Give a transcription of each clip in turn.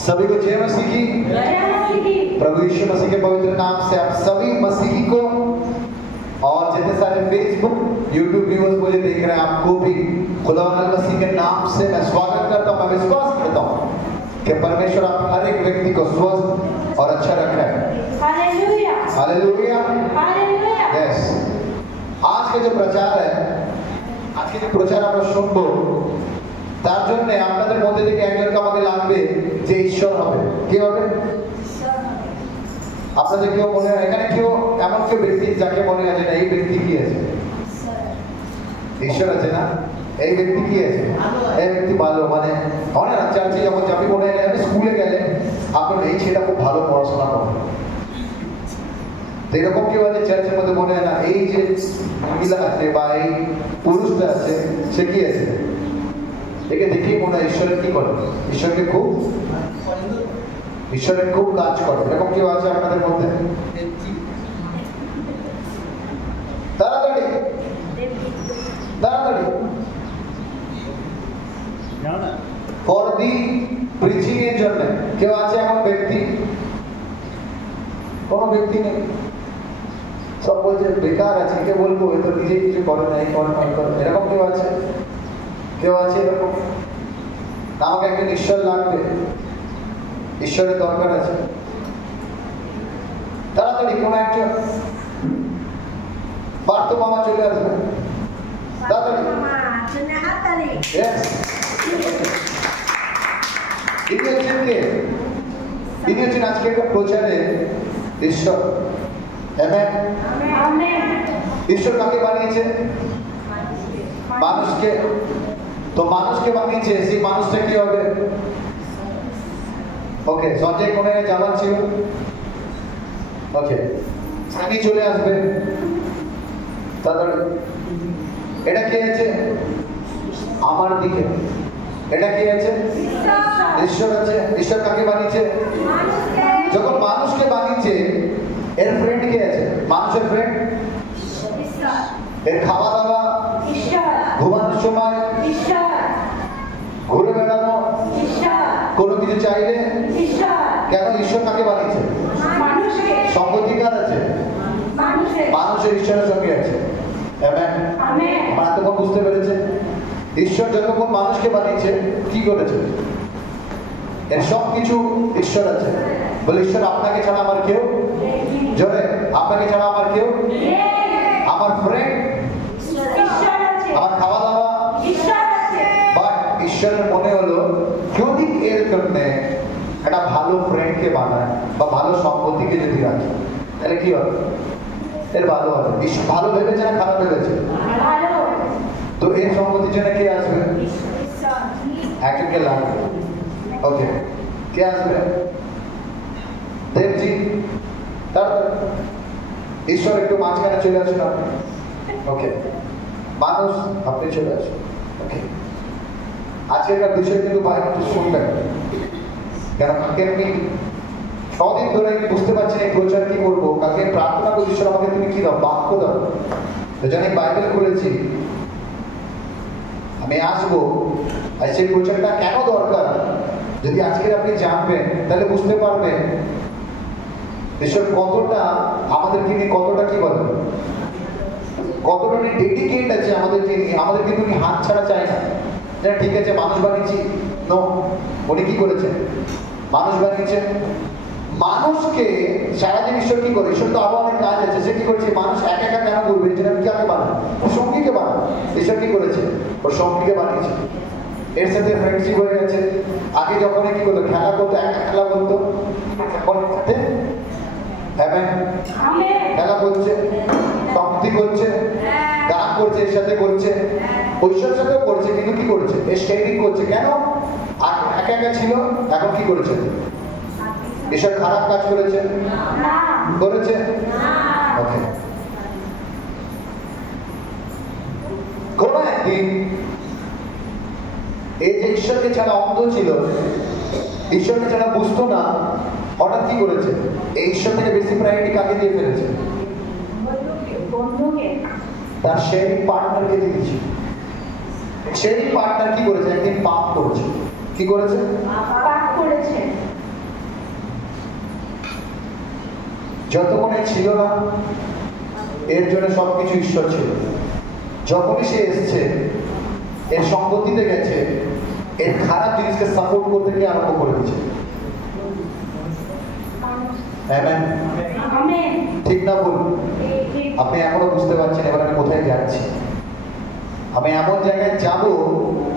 सभी को जय मसीह की। प्रभु यीशु मसीह के पवित्र नाम से आप सभी मसीही को और जितने सारे फेसबुक यूट्यूब व्यूअर्स मुझे देख रहे हैं आपको भी खुदावंद मसीह के नाम से मैं स्वागत करता हूँ। मैं विश्वास करता हूँ कि परमेश्वर आप हर एक व्यक्ति को स्वस्थ और अच्छा रख रहा है। Hallelujah hallelujah hallelujah. यस, आज का जो प्रचार है, आज के जो प्रचार আমরা শুনবো তার জন্য আপনাদের মধ্যে থেকে একজনকে আমাকে লাগবে যে ঈশ্বর হবে। কি হবে? আপনাদের কেউ মনে হয় এখানে কেউ এমন কেউ ব্যক্তি যাকে মনে হয় না এই ব্যক্তি কি আছে? ঈশ্বর আছে না? এই ব্যক্তি কি আছে? এই ব্যক্তি ভালো, মানে অনেক চার্চে যখন যাবি মনে হয় আমি স্কুলে গেলে আপনার এই ছেলেটা খুব ভালো পড়াশোনা করে। এরকম কেউ আছে চার্চের মধ্যে মনে হয় না এই যে মহিলা আছে বা এই পুরুষটা আছে সে কি আছে? একে দেখেই মনে হয় ঈশ্বরের কি করে, ঈশ্বরের খুব কাজ করে। এরকম কেউ আছে আপনাদের মধ্যে? তাড়াতাড়ি তাড়াতাড়ি ফর দি প্রিচিং এর জন্য কেউ আছে এমন ব্যক্তি? কোনো ব্যক্তি নেই, সব বলছে বেকার আছে, কে বলবো এ তো নিজে কিছু করে না, এই করে না, এরকম কেউ আছে? কেউ আছে এরকম? আমাকে একজন ঈশ্বর লাগবে, ঈশ্বরের দরকার আছে। তাড়াতাড়ি কোনো একজন বার্তা মামা চলে আসবে তাড়াতাড়ি। ইনি হচ্ছেন আজকে একটা প্রচারে ঈশ্বর। ঈশ্বর কাকে বানিয়েছে? মানুষকে। তো মানুষকে বানিয়েছে, সেই মানুষটা কি হবে? ওকে, সঞ্জয় কোণে যাবার ছিল, ওকে সানি চলে আসবে তাড়াতাড়ি। এটা কে আছে আমার দিকে? এটা কে আছে? ঈশ্বর আছে। ঈশ্বর কাকে বানিয়েছে? যখন মানুষকে বানিয়েছে এর ফ্রেন্ড কে আছে? মানুষের ফ্রেন্ড এর খাওয়া দাওয়া, ঘুমানোর সময়, ঘুরে বেড়ানো, কোনো কিছু চাইলে। কেন? ঈশ্বর কাকে বানিয়েছে? সঙ্গতিকার আছে, মানুষের ঈশ্বরের সঙ্গে আছে। আমরা এতক্ষণ বুঝতে পেরেছে ঈশ্বর যতক্ষণ মানুষকে বানিয়েছে কি করেছে? এর সব কিছু ঈশ্বর আছে। বলে ঈশ্বর আপনাকে ছাড়া আমার কেউ, জোরে আপনাকে ছাড়া আমার কেউ, আমার ফ্রেন্ড, আমার খাওয়া দাওয়া। বাট ঈশ্বরের মনে হলো যদি এর জন্য একটা ভালো ফ্রেন্ডকে বানায় বা ভালো সম্পত্তিকে যদি রাখে তাহলে কি হবে? এর ভালো হবে। ঈশ্বর ভালো ভেবেছে না খারাপ ভেবেছে? তো এর সম্পত্তির জন্য কে আসবে? একজনকে লাগবে। ওকে, কে আসবে? দেবজি। তারপর ঈশ্বর একটু মাঝখানে চলে আসুন আপনি। ওকে, মানুষ আপনি চলে আসুন। ওকে, আজকের বিষয় কিন্তু বাইরে শুনবেন কেন? কালকে আমি ছদিন ধরে বুঝতে পারছি না প্রচার কি করবো। কালকে প্রার্থনা করছি ঈশ্বর আমাকে তুমি কি দাও, বাক্য দাও। জানি বাইবেল করেছি আমি আসবো, আর সেই প্রচারটা কেন দরকার যদি আজকে আপনি জানবেন তাহলে বুঝতে পারবেন ঈশ্বর কতটা আমাদেরকে নিয়ে, কতটা কি বলেন, কতটা ডেডিকেট আছে আমাদেরকে নিয়ে। আমাদের কিন্তু হাত ছাড়া চাই না। ঠিক আছে মানুষ বানিয়েছি, নো, উনি কি করেছেন? মানুষ বানিয়েছে। মানুষকে সারাদিন ঈশ্বর কি করে? ঈশ্বর তো আরো অনেক কাজ আছে। সে কি করেছে? মানুষ একা একা কেন করবে? যেটা আমি কাকে বানাবো? ওর সঙ্গীকে বানাবো। ঈশ্বর কি করেছে? ওর সঙ্গীকে বানিয়েছে, এর সাথে ফ্রেন্ডশিপ হয়ে গেছে। আগে যখন কি করতো, খেলা করতো, একা খেলা করতো, এখন সাথে খেলা করছে, ভক্তি করছে, গান করছে, এর সাথে করছে, ঐশ্বর সাথেও করছে, কিন্তু কি করছে? এর শেয়ারিং করছে। কেন? একা একা ছিল, এখন কি করেছে? ঈশ্বর খারাপ কাজ করেছে? করেছে? ওকে, কোন একদিন এই যে ঈশ্বরকে ছাড়া অন্ধ ছিল, ঈশ্বরকে ছাড়া বুঝতো না, হঠাৎ কি করেছে? এই ঈশ্বর থেকে বেশি প্রায়োরিটি কাকে দিয়ে ফেলেছে? তার শেয়ারিং পার্টনারকে দিয়েছে। শেয়ারিং পার্টনার কি করেছে? একদিন পাপ করেছে। কি করেছে? করেছেন। যতক্ষণ ছিল না এর জন্য সবকিছু ঈশ্বর ছিল। যখনই সে এসছে, এর সম্পত্তিতে গেছে, এর খারাপ জিনিসকে সাপোর্ট করতে গিয়ে আরম্ভ করে দিচ্ছে। ঠিক না বল? আপনি এখনো বুঝতে পারছেন এবার আমি কোথায় যাচ্ছি? আমি এমন জায়গায় যাব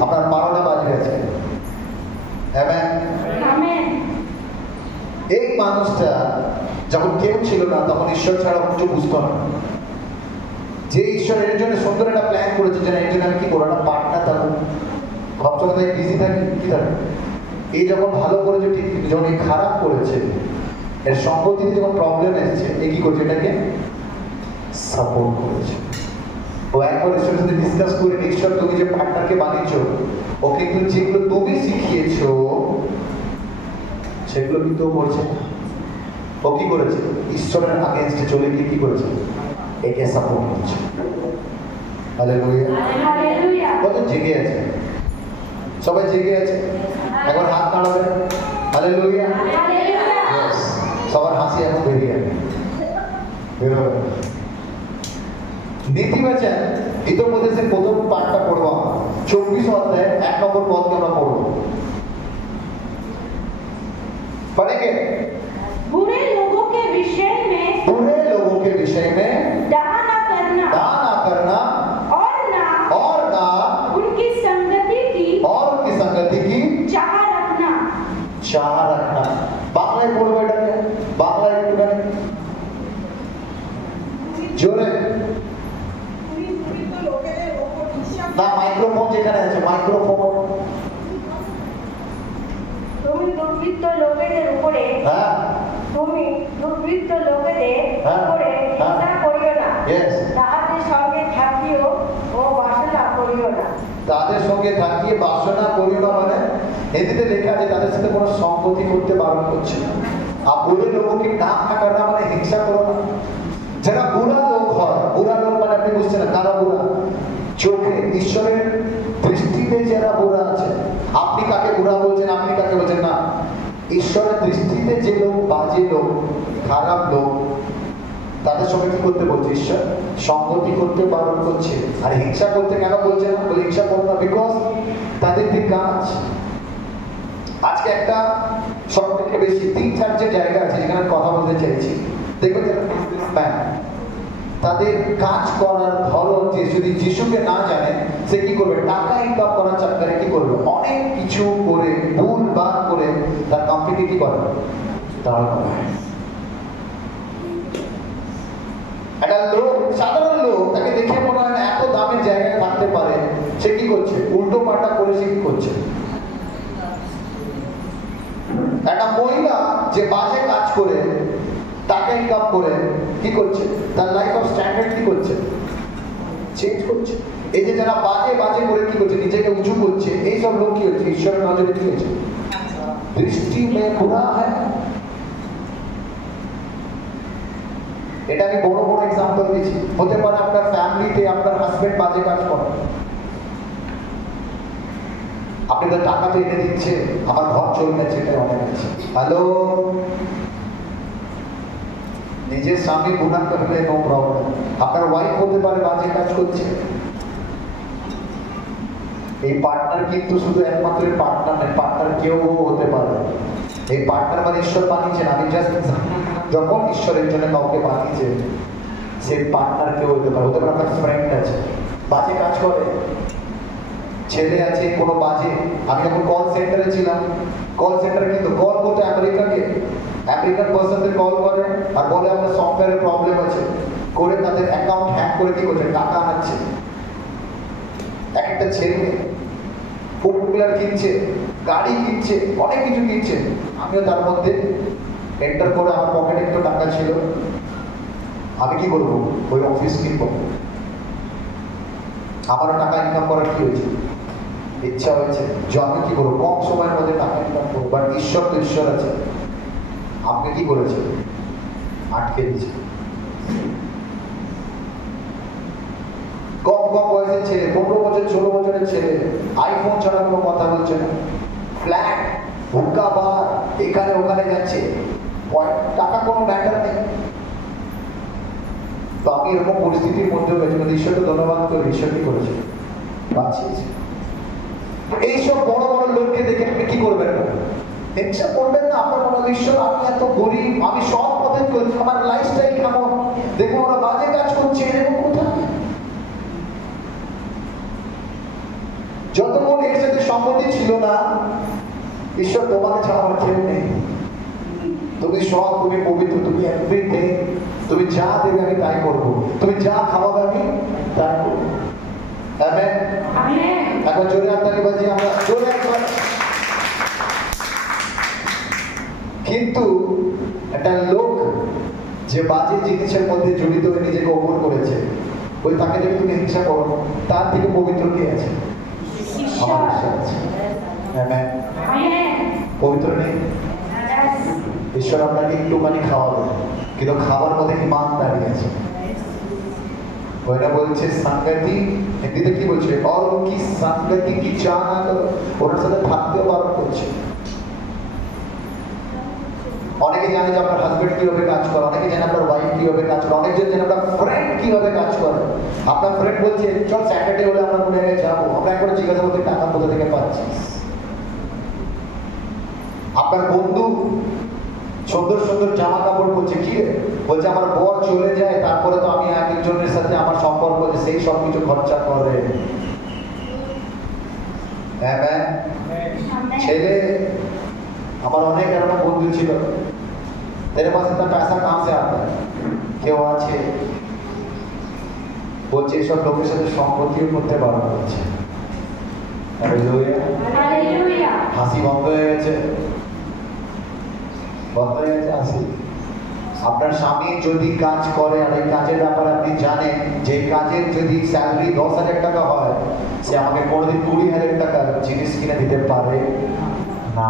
আপনার 12টা বাজে গেছে। এই মানুষটা যখন কেউ ছিল না তখন ঈশ্বর ছাড়া কিছু বুঝতো না। যে ঈশ্বর এর জন্য সুন্দর একটা প্ল্যান করেছে যে এর জন্য আমি কি করবো, একটা পার্টনার থাকুন, সবসময় তাই বিজি থাকি, কি থাকে। এই যখন ভালো করেছে ঠিক, যখন এই খারাপ করেছে, এর সম্পত্তিতে যখন প্রবলেম এসেছে, এ কি করছে, এটাকে সাপোর্ট করেছে। ও একবার ঈশ্বরের সাথে ডিসকাস করে, ঈশ্বর তুমি যে পার্টনারকে বানিয়েছো, ও কিন্তু যেগুলো তুমি শিখিয়েছো সেগুলো কিন্তু ও করছে। ও কি করেছে? ঈশ্বরের আগেনস্টে চলে গিয়ে কি করেছে? একে সাপোর্ট করছে। হালেলুয়া। কত জেগে আছে, সবাই জেগে আছে, একবার হাত নাড়াবে। হালেলুয়া। সবার হাসি এখন বেরিয়ে বেরোবে। নীতিবাচক হিতোপদেশের প্রথম পাঠটা পড়বো 24 অধ্যায়ের 1 নম্বর পদকে আমরা পড়বো। पढ़ेंगे। बुरे लोगों के विषय में डहा ना करना और ना उनकी संगति की चाह रखना। बांग्लाয় পড়বো এটাকে, বাংলায় একটুখানি জোরে না, মাইক্রোফোন যেখানে আছে, মাইক্রোফোন। তুমি দুর্বৃত্ত লোকেদের উপরে হিংসা করিও না, তাহাদের সঙ্গে থাকিও ও বাসনা করিও না। তাদের সঙ্গে থাকিয়ে বাসনা করিও না মানে হিন্দিতে লেখা আছে তাদের সাথে কোনো সংগতি করতে বারণ করছে না। আর বুড়ে লোককে না থাকা না মানে হিংসা করো না। যারা বুড়া লোক হয়, বুড়া লোক মানে আপনি বুঝছেন না কারা বুড়া? চোখে ঈশ্বরের দৃষ্টিতে যারা বুড়া আছে, আপনি কাকে বুড়া বলছেন, আপনি কাকে বলছেন না, ঈশ্বরের দৃষ্টিতে যে লোক বাজে লোক, খারাপ লোক, তাদের সঙ্গে কি করতে বলছে ঈশ্বর? সংগতি করতে বারণ করছে। আর হিংসা করতে কেন বলছে না? বলে হিংসা করো না, বিকজ তাদের যে কাজ, আজকে একটা সব থেকে বেশি 3-4 জায়গা আছে যেখানে কথা বলতে চাইছি। দেখবেন যারা বিজনেসম্যান, তাদের কাজ করার ধরন যে যদি যিশুকে না জানে সে কি করবে? টাকা ইনকাম করার চক্করে কি করবে? অনেক কিছু করে ভুল বাদ করে তার কোম্পানি কি করে? দাঁড় করায়। একটা লোক, সাধারণ লোক, তাকে দেখে মনে হয় এত দামের জায়গায় থাকতে পারে, সে কি করছে? উল্টো পাল্টা করে সে কি করছে? একটা মহিলা যে বাজে কাজ করে টাকা ইনকাম করে কি করছে? তার লাইফ অফ স্ট্যান্ডার্ড কি করছে? চেঞ্জ করছে। এই যে যারা বাজে বাজে করে কি করছে? নিজেকে উঁচু করছে, এই সব লোক কি হচ্ছে? ঈশ্বরের নজরে কি হয়েছে? দৃষ্টি মে বুরা হয়। এটা আমি বড় বড় এক্সাম্পল দিচ্ছি। হতে পারে আপনার ফ্যামিলিতে আপনার হাজবেন্ড বাজে কাজ করে, আপনি তো টাকা তো এনে দিচ্ছে, আমার ঘর চলবে, সেটা অনেক আছে। হ্যালো, নিজের স্বামী গুনাহ করলে নো প্রবলেম, আপনার ওয়াইফ হতে পারে বাজে কাজ করছে। এই পার্টনার কিন্তু শুধু একমাত্র পার্টনার নয়, পার্টনার কেউ হতে পারে। এই পার্টনার মানে ঈশ্বর বানিয়েছেন। আমি জাস্ট যখন ঈশ্বরের জন্য কাউকে বানিয়েছে, সেই পার্টনার কেউ হতে পারে। হতে পারে আপনার ফ্রেন্ড আছে বাজে কাজ করে, ছেলে আছে কোনো বাজে। আমি যখন কল সেন্টারে ছিলাম, কল সেন্টারে কিন্তু কল করতে আমেরিকান পার্সনদের কল করে আর বলে আপনার সফটওয়্যারের প্রবলেম আছে, করে তাদের অ্যাকাউন্ট হ্যাক করে কি করছে? টাকা আনাচ্ছে। এক একটা ছেলে ফোর-হুইলার কিনছে, গাড়ি কিনছে, অনেক কিছু কিনছে। আমিও তার মধ্যে এন্টার করে, আমার পকেটে একটু টাকা ছিল, আমি কি করবো? ওই অফিস কিনবো। আমারও টাকা ইনকাম করার কি হয়েছে? ইচ্ছা হয়েছে যে আমি কি করবো? কম সময়ের মধ্যে টাকা ইনকাম করবো। বাট ঈশ্বর তো ঈশ্বর আছে, আপনি কি করেছে? আটকে দিয়েছে। কম বয়সের ছেলে, 15 বছর 16 বছরের ছেলে আইফোন ছাড়া কোনো কথা বলছে না, ফ্ল্যাট হুক্কা বার এখানে ওখানে যাচ্ছে, টাকা কোনো ম্যাটার নেই। তো আমি এরকম পরিস্থিতির মধ্যে গেছি, ঈশ্বরকে ধন্যবাদ করি, ঈশ্বর কি করেছে, বাঁচিয়েছে। এইসব বড় বড় লোককে দেখে আপনি কি করবেন না, হিংসা করবেন না। আপনার মনে হয় ঈশ্বর আমি এত গরিব, আমি সব পথে চলছি, আমার লাইফস্টাইল কেমন, দেখুন ওরা বাজে কাজ করছে, এরকম কোথায়? যতক্ষণ এর সাথে সম্মতি ছিল না, ঈশ্বর তোমাকে ছাড়া আমার কেউ নেই, তুমি সৎ, তুমি পবিত্র, তুমি এভরিথিং, তুমি যা দেবে আমি তাই করবো, তুমি যা খাওয়াবে আমি তাই করবো। আমেন। এখন জোরে হাততালি বাজিয়ে আমরা জোরে একবার। কিন্তু একটা লোক যে বাজে জিনিসের মধ্যে জড়িত হয়ে নিজেকে ওপর করেছে, ওই তাকে দেখে তুমি হিংসা করো, তার থেকে পবিত্র কে আছে? আমার ঈশ্বর আছে। আমেন। পবিত্র নেই? ঈশ্বর আপনাকে একটুখানি খাওয়াবে, কিন্তু খাবার মধ্যে কি মান দাঁড়িয়ে আছে। ওইটা বলছে সংগতি, হিন্দিতে কি বলছে, और उनकी संगति की चाह ना करो, ওনার সাথে থাকতেও বারণ করছে। অনেকে জানে যে আপনার হাজবেন্ড কিভাবে কাজ করে, অনেকে জানে আপনার ওয়াইফ কিভাবে কাজ করে, অনেকজন জানে আপনার ফ্রেন্ড কিভাবে কাজ করে। আপনার ফ্রেন্ড বলছে চল স্যাটারডে হলে আমরা কোনো জায়গায় যাবো, আমরা একবার জিজ্ঞাসা করতে টাকা কোথা থেকে পাচ্ছিস। আপনার বন্ধু সুন্দর সুন্দর জামা কাপড় পরছে, কি বলছে আমার বর চলে যায়, তারপরে তো আমি একজনের সাথে আমার সম্পর্ক, সেই সব কিছু খরচা করে। হ্যাঁ, ছেলে আমার অনেক এরকম বন্ধু ছিল, तेरे पास इतना पैसा कहाँ से आता है, কেউ আছে বলছে এসব লোকের সাথে সম্পত্তিও করতে বারণ করছে। হালেলুয়া। হাসি বন্ধ হয়ে গেছে, বন্ধ হয়ে গেছে হাসি। আপনার স্বামী যদি কাজ করে আর এই কাজের ব্যাপারে আপনি জানেন যে কাজের যদি স্যালারি 10,000 টাকা হয়, সে আমাকে কোনোদিন 20,000 টাকার জিনিস কিনে দিতে পারে না।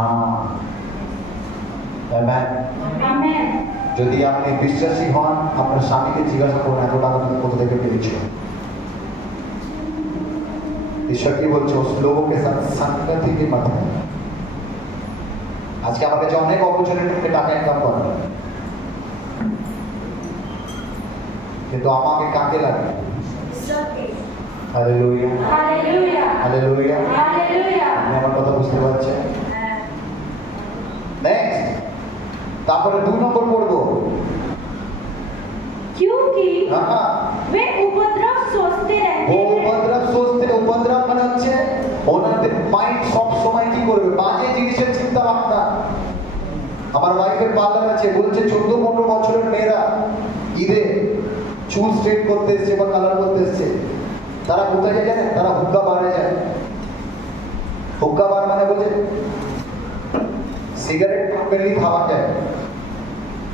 যদি আপনি বিশ্বাসী হন, আপনার স্বামীকে জিজ্ঞাসা করুন এত টাকা তুমি কোথা থেকে পেয়েছ। ঈশ্বর কি বলছে, उस लोगों के साथ संगति की मत है। আজকে আমার কাছে অনেক অপরচুনিটি টাকা ইনকাম করার, কিন্তু আমাকে কাকে লাগে? Hallelujah, hallelujah, hallelujah, hallelujah. আপনি আমার কথা বুঝতে পারছেন? নেক্সট, তারপরে 2 নম্বর পড়বো, क्योंकि वे उपद्रव सोचते रहते हैं। উপদ্রব সোচতে, উপদ্রব মানে হচ্ছে ওনাদের মাইন্ড সব সময় কি করবে, বাজে জিনিসের চিন্তা ভাবনা। আমার ওয়াইফের পার্লার আছে, বলছে 14-15 বছরের মেয়েরা ঈদে চুল স্ট্রেট করতে এসছে বা কালার করতে এসছে, তারা কোথায় যায় জানেন? তারা হুক্কা বারে যায়। হুক্কা বার মানে বলছে সিগারেট প্রপারলি খাওয়া যায়।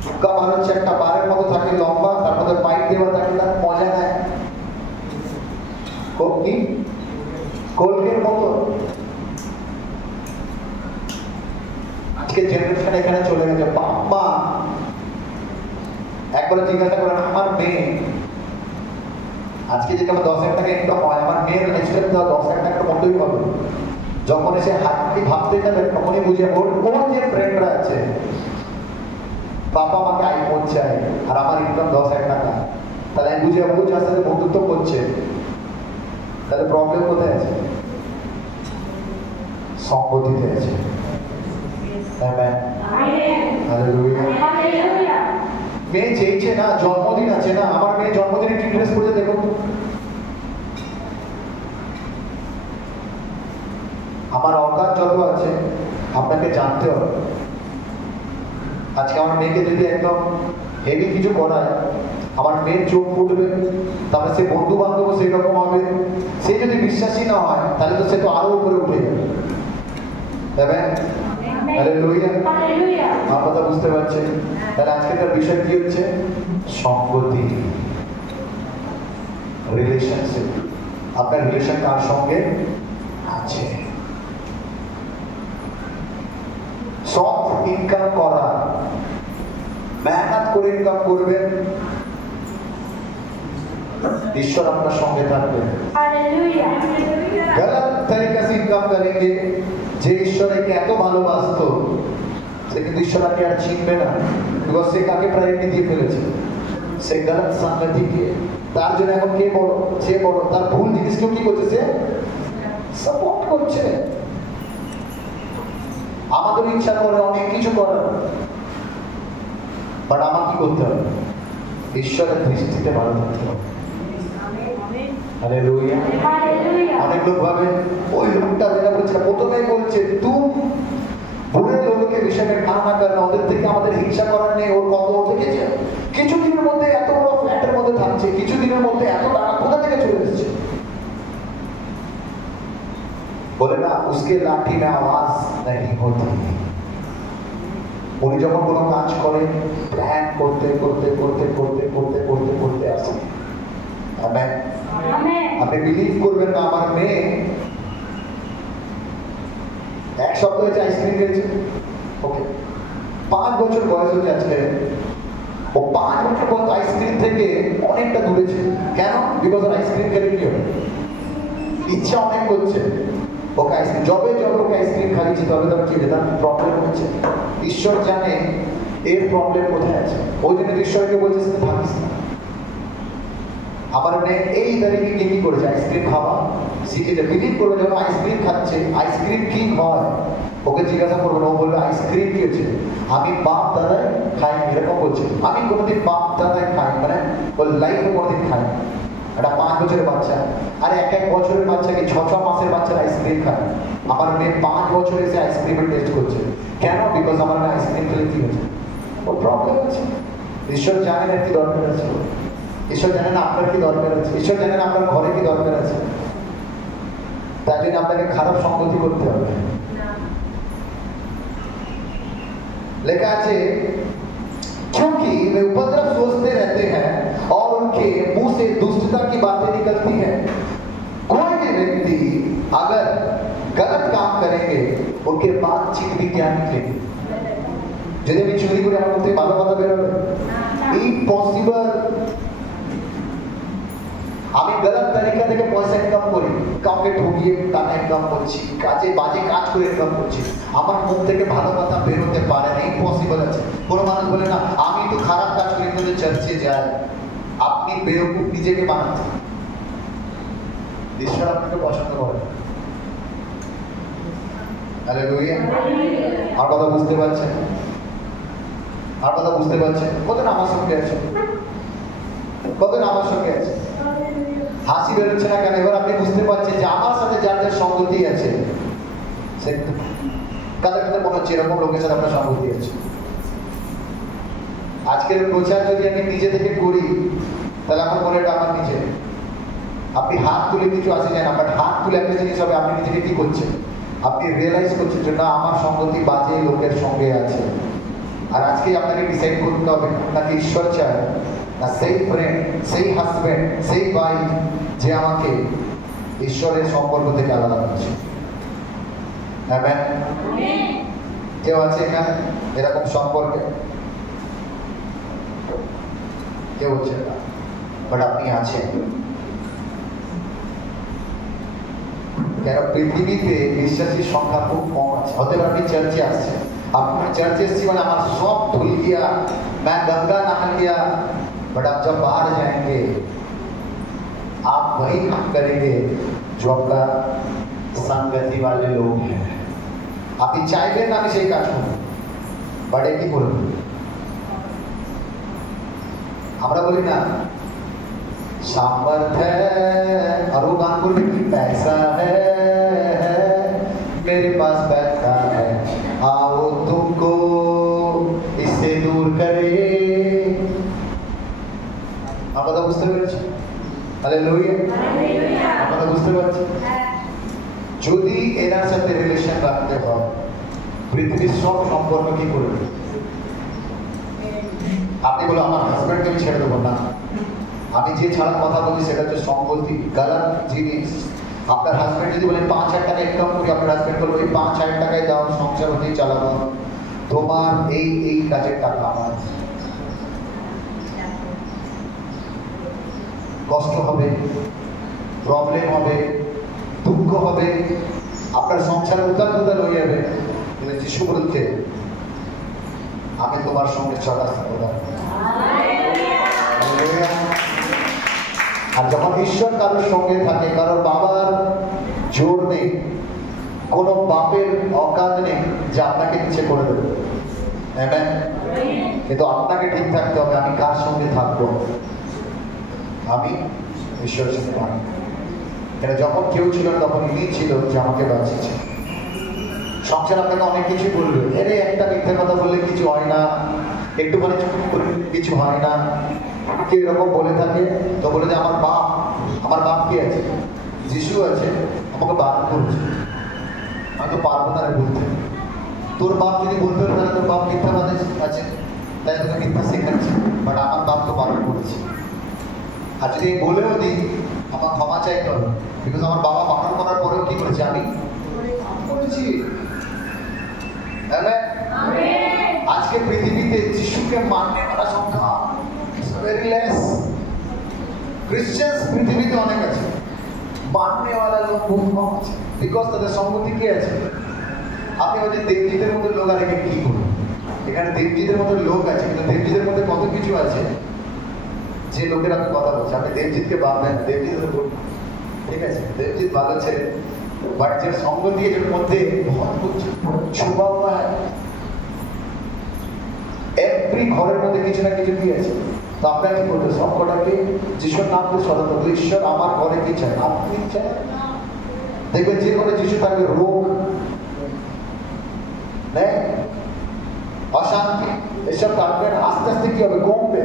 হুক্কা বার হচ্ছে একটা বারের মতো থাকে, লম্বা, তার মধ্যে পাইপ দেওয়া থাকে, তার মজা নেয় কি কোল্ডের মতো। আজকে জেনারেশন এখানে চলে গেছে। বাবা একবার জিজ্ঞাসা করেন আমার মেয়ে আজকে যদি আমার 10,000 টাকা ইনকাম হয়, আমার মেয়ের লাইফস্টাইল 10,000 টাকা মতোই হবে। যখন এসে হাতটি ভাবতে যাবে তখনই বুঝে ওর যে ফ্রেন্ডরা আছে, বাবা আমাকে আইফোন চাই আর আমার ইনকাম 10,000 টাকা, তাহলে আমি বুঝে ও যার সাথে বন্ধুত্ব করছে, তাহলে প্রবলেম কোথায় আছে? সম্পত্তিতে আছে। Amen, hallelujah, hallelujah. মেয়ে চেয়েছে না, জন্মদিন আছে না, আমার মেয়ে জন্মদিনে কি ড্রেস পরে দেখুন। আমার অকাত যত আছে আপনাকে জানতে হবে। আজকে আমার মেয়েকে যদি একদম হেভি কিছু করায়, আমার মেয়ের চোখ ফুটবে, তারপরে সে বন্ধু বান্ধব সেই রকম হবে। সে যদি বিশ্বাসী না হয় তাহলে তো সে তো আরো উপরে উঠে যাবে। আমার কথা বুঝতে পারছেন? তাহলে আজকে তার বিষয় কি হচ্ছে? সঙ্গতি, রিলেশনশিপ। আপনার রিলেশন কার সঙ্গে আছে? সৎ ইনকাম করা, মেহনত করে ইনকাম করবেন, ঈশ্বর আপনার সঙ্গে থাকবেন। গলত তরিকা से ইনকাম করেंगे, যে ঈশ্বর একে এত ভালোবাসতো সে কিন্তু ঈশ্বরকে আর চিনবে না, বিকজ সে কাকে প্রায়োরিটি দিয়ে ফেলেছে, সে গলত সাংগতিকে। তার জন্য এখন কে বড়, সে বড়, তার ভুল জিনিসকেও কি করছে, সে সাপোর্ট করছে। আমাদের ইচ্ছা করে অনেক কিছু করার, বাট আমার কি করতে হবে, ঈশ্বরের দৃষ্টিতে ভালো থাকতে হবে। হালেলুয়া। অনেক লোক ভাবে ওই লোকটা যেটা বলছে, প্রথমেই বলছে তুই বুড়ে লোককে বিষয়ে কান্না করে না, ওদের থেকে আমাদের হিংসা করার নেই। ওর কত দেখেছে, কিছুদিনের মধ্যে এত বড় ফ্ল্যাটের মধ্যে থাকছে, কিছুদিনের মধ্যে এত টাকা কোথা থেকে চলে এসেছে। বলে না উসকে লাঠি में आवाज नहीं होती। উনি যখন কোনো কাজ করে প্ল্যান করতে করতে করতে করতে করতে করতে করতে আসে। আমেন। আপনি বিলিভ করবেন না, আমার মেয়ে এক সপ্তাহ হয়েছে আইসক্রিম খেয়েছে, ওকে 5 বছর বয়স হয়েছে আজকে, ও 5 বছর পর আইসক্রিম থেকে অনেকটা দূরেছে। কেন? বিকজ আইসক্রিম খেলে কি হবে, ইচ্ছা অনেক করছে ওকে আইসক্রিম, যবে ওকে আইসক্রিম খাইয়েছি তবে তবে কি তার প্রবলেম হচ্ছে। ঈশ্বর জানে এর প্রবলেম কোথায় আছে, ওই জন্য ঈশ্বরকে বলছে থাকিস না। আমার মেয়ে এই তারিখে কি করেছে, আইসক্রিম খাওয়া শিখেছে। বিলিভ করবে যখন আইসক্রিম খাচ্ছে, আইসক্রিম কি হয় ওকে জিজ্ঞাসা করবে না, ও বলবে আইসক্রিম কি হচ্ছে, আমি বাপ দাদাই খাই, এরকম বলছে। আমি কোনোদিন বাপ দাদাই খাই, মানে ওর লাইফে কোনোদিন খাই। একটা 5 বছরের বাচ্চা আর এক বছরের বাচ্চাকে 6 মাসের বাচ্চার আইসক্রিম খায়। আমার মেয়ে 5 বছরে এসে আইসক্রিমের টেস্ট করছে। কেন? বিকজ আমার মেয়ে আইসক্রিম খেলে কি হচ্ছে, ওর প্রবলেম আছে। ঈশ্বর জানেন এর কি দরকার আছে, ঈশ্বর জানেন আপনার কি দরকার আছে, ঈশ্বর জানেন আপনার ঘরে কি দরকার আছে। তাই জন্য আপনাকে খারাপ সংগতি করতে হবে। লেখা আছে क्योंकि वे उपद्रव सोचते रहते हैं और उनके मुंह से दुष्टता की बातें निकलती हैं। कोई भी व्यक्ति अगर गलत काम करेंगे उनके बातचीत भी क्या निकलेगी। যদি আমি চুরি করে আমার মধ্যে ভালো কথা বেরোবে, ইম্পসিবল। আমি গলত তরিকা থেকে পয়সা ইনকাম করি, কাউকে ঠকিয়ে টাকা ইনকাম করছি, কাজে বাজে কাজ করে ইনকাম করছি, আমার মুখ থেকে ভালো কথা বেরোতে পারে না, ইম্পসিবল আছে। কোনো মানুষ বলে না আমি তো খারাপ কাজ করি কিন্তু চার্চে যাই, আপনি বেওকুফ নিজেকে বানাচ্ছেন। ঈশ্বর আপনাকে পছন্দ করে। হালেলুয়া। আর কথা বুঝতে পারছেন, আর কথা বুঝতে পারছেন, কতদিন আমার সঙ্গে আছে, কতদিন আমার সঙ্গে আছে, হাসি বেরোচ্ছে না কেন? এবার আপনি বুঝতে পারছেন যে আমার সাথে যার যার সঙ্গতি আছে, সে কাদের কাদের মনে হচ্ছে এরকম লোকের সাথে আপনার সঙ্গতি আছে। আজকের প্রচার যদি আমি নিজে থেকে করি তাহলে আমার মনে এটা আমার নিজে। আপনি হাত তুলে কিছু আসে যায় না, বাট হাত তুলে একটা জিনিস হবে, আপনি নিজেকে কি করছেন, আপনি রিয়েলাইজ করছেন যে না আমার সঙ্গতি বাজে লোকের সঙ্গে আছে। আর আজকে আপনাকে ডিসাইড করতে হবে নাকি ঈশ্বর চায় না সেই ফ্রেন্ড, সেই হাজব্যান্ড, সেই ওয়াইফ যে আমাকে ঈশ্বরের সম্পর্ক থেকে আলাদা করছে। আমেন। কেউ আছে এখানে এরকম সম্পর্কে? কেউ হচ্ছে না, বাট আপনি আছেন। কেন? পৃথিবীতে বিশ্বাসীর সংখ্যা খুব কম আছে। হতে পারে আপনি চার্চে আসছেন, आपने चर्च एससी वाला हमारा सब धुल गया, मैं गंगा नहा लिया, बट आप जब बाहर जाएंगे आप वही काम करेंगे जो आपका संगति वाले लोग हैं। आप चाहते ना সেই কাজ করুন, বাট কি করুন? আমরা বলি না सामर्थ है और वो गान बोलने की पैसा है मेरे पास पैसा है, आओ तुमको इससे दूर करे। আপনারা বুঝতে পেরেছেন? হালেলুয়া। আপনারা বুঝতে পারছেন? যদি এনার সাথে রিলেশন রাখতে হয় পৃথিবীর সব সম্পর্ক কি করবে? আপনি বলো আমার হাজব্যান্ডকে আমি ছেড়ে দেবো না, আমি যে ছাড়া কথা বলি সেটা হচ্ছে সম্পত্তি, গলত জিনিস। আপনার হাজব্যান্ড যদি বলে 5,000 টাকা ইনকাম করি, আপনার হাজব্যান্ড বলবে ওই 5,000 টাকায় দাও, সংসার হতেই চালাবো, তোমার এই কাজের টাকা আমার। কষ্ট হবে, প্রবলেম হবে, দুঃখ হবে, আপনার সংসারে উতাল পুতাল হয়ে যাবে। কিন্তু যিশু বলছে আমি তোমার সঙ্গে চলার থাকবো। আর যখন ঈশ্বর কারোর সঙ্গে থাকে, কারোর বাবার জোর নেই, কোনো বাপের অকাজ নেই যে আপনাকে নিচে করে দেবে। আমেন। কিন্তু আপনাকে ঠিক থাকতে হবে, আমি কার সঙ্গে থাকবো? আমি ঈশ্বরের সঙ্গে থাকবো। এটা যখন কেউ ছিল না তখন ইনি ছিল যে আমাকে বাঁচিয়েছে। সংসার আপনাকে অনেক কিছু বলবে, এরে একটা মিথ্যা কথা বললে কিছু হয় না, একটুখানি কিছু হয় না, কেউ এরকম বলে থাকে তো বলে যে আমার বাপ কে আছে? যিশু আছে, আমাকে বারণ করছে, আমি তো পারবো না রে বলতে। তোর বাপ যদি বলতে পারে তাহলে তোর বাপ মিথ্যাবাদ আছে, তাই তোকে মিথ্যা শেখাচ্ছে, বাট আমার বাপ তো বারণ করেছে। আর যদি বলেও দিই আমার ক্ষমা চাইতে হবে, বিকজ আমার বাবা বারণ করার পরেও কি করেছে? আমি করেছি। আজকে পৃথিবীতে যিশুকে মানতে পারা সংখ্যা ভেরি লেস। ক্রিশ্চিয়ান পৃথিবীতে অনেক আছে, মাননেওয়ালা লোক বহুত কম আছে, বিকজ তাদের সঙ্গতি কি আছে? আপনি ওই যে দেবজিদের মধ্যে লোক আর একে কি করুন? এখানে দেবজিদের মধ্যে লোক আছে, কিন্তু দেবজিদের মধ্যে কত কিছু আছে যে লোকের আপনি কথা বলছেন। আপনি দেবজিৎকে ভাববেন, দেবজিৎ ঠিক আছে, দেবজিৎ ভালো ছেলে, বাট যে সঙ্গতি এর মধ্যে ছুপা হুয়া है। এভরি ঘরের মধ্যে কিছু না কিছু কি আছে। তো আপনার কি করবে? সব কটাকে যিশুর নাম করে সরাতে হবে। ঈশ্বর আমার ঘরে কি চায়? আপনি চায়? দেখবেন যে ঘরে যিশু থাকবে রোগ নেই, অশান্তি, এসব থাকবে না। আস্তে আস্তে কি হবে? কমবে।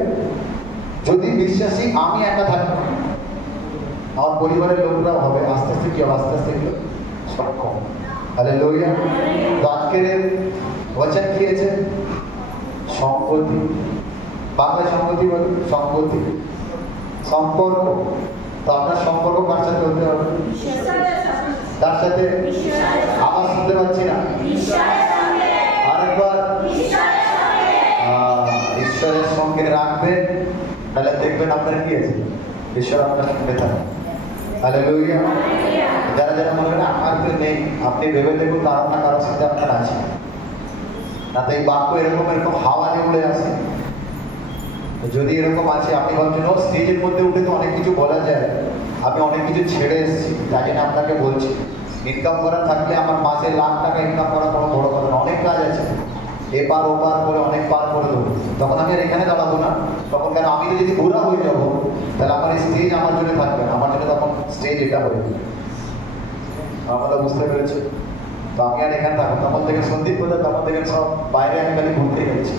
যদি বিশ্বাসী আমি একা থাকবো, আমার পরিবারের লোকরাও হবে, আস্তে আস্তে কি হবে? আস্তে আস্তে এগুলো সব কম। হালেলুয়া। তো আজকের বচন কি আছে? সংগতি। বাংলায় সংগতি বলে সংগতি, সম্পর্ক। তো আপনার সম্পর্ক কার সাথে হতে হবে? তার সাথে। আবার শুনতে পাচ্ছি না, আরেকবার। ঈশ্বরের সঙ্গে রাখবেন, তাহলে দেখবেন আপনার কি আছে? ঈশ্বর আপনার সঙ্গে থাকে। হালেলুয়া। যারা যারা মনে করেন আমার কেউ নেই, আপনি ভেবে দেখুন কারো না কারোর সাথে আপনার আছে। না তো এই বাক্য এরকম হাওয়া দিয়ে উড়ে আসে। যদি এরকম আছে, আপনি ভাবছেন ও স্টেজের মধ্যে উঠে তো অনেক কিছু বলা যায়, আমি অনেক কিছু ছেড়ে এসেছি, তাই জন্য আপনাকে বলছি। ইনকাম করা থাকলে আমার মাসে লাখ টাকা ইনকাম করা কোনো বড় কথা না, অনেক কাজ আছে, এপার ওপার করে অনেক পার করে দেবো। তখন আমি আর এখানে দাঁড়াবো না। তখন কেন? আমি যদি বুড়া হয়ে যাবো তাহলে আমার এই স্টেজ আমার জন্য থাকবে না, আমার জন্য তখন স্টেজ এটা হবে। আমরা বুঝতে পেরেছি? তো আমি আর এখানে থাকবো। তখন থেকে সন্দীপ কোথায়? তখন থেকে সব বাইরে আমি খালি ঘুরতে গেছি।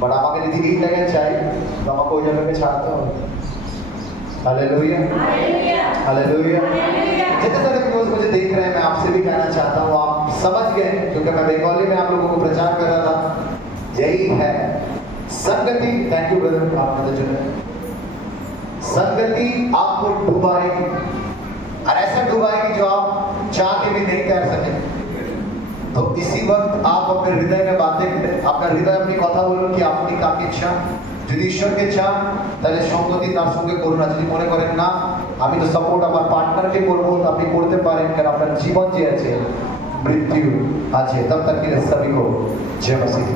বাট আমাকে যদি এই জায়গায় চাই তো আমাকে ওই জায়গাকে ছাড়তে হবে। Hallelujah, hallelujah. जितने सारे व्यूअर्स मुझे देख रहे हैं, मैं आपसे भी कहना चाहता हूँ, आप समझ गए क्योंकि मैं बंगाली में आप लोगों को प्रचार कर रहा था। यही है संगति। थैंक यू ब्रदर, आपने तो चुना। संगति आपको डुबाएगी, और ऐसा डुबाएगी जो आप चाह के भी नहीं कर सके। तो इसी वक्त आप अपने हृदय में बातें करें, अपना हृदय अपनी कथा बोलুন कि আপনি কাকে চান। যদি ঈশ্বরকে চান তাহলে সঙ্গতি তার সঙ্গে করুন। যদি মনে করেন না আমি তো সাপোর্ট আমার পার্টনারকে করবো, আপনি করতে পারেন, কারণ আপনার জীবন যে আছে মৃত্যু আছে। তব তক के सभी को जय मसीह।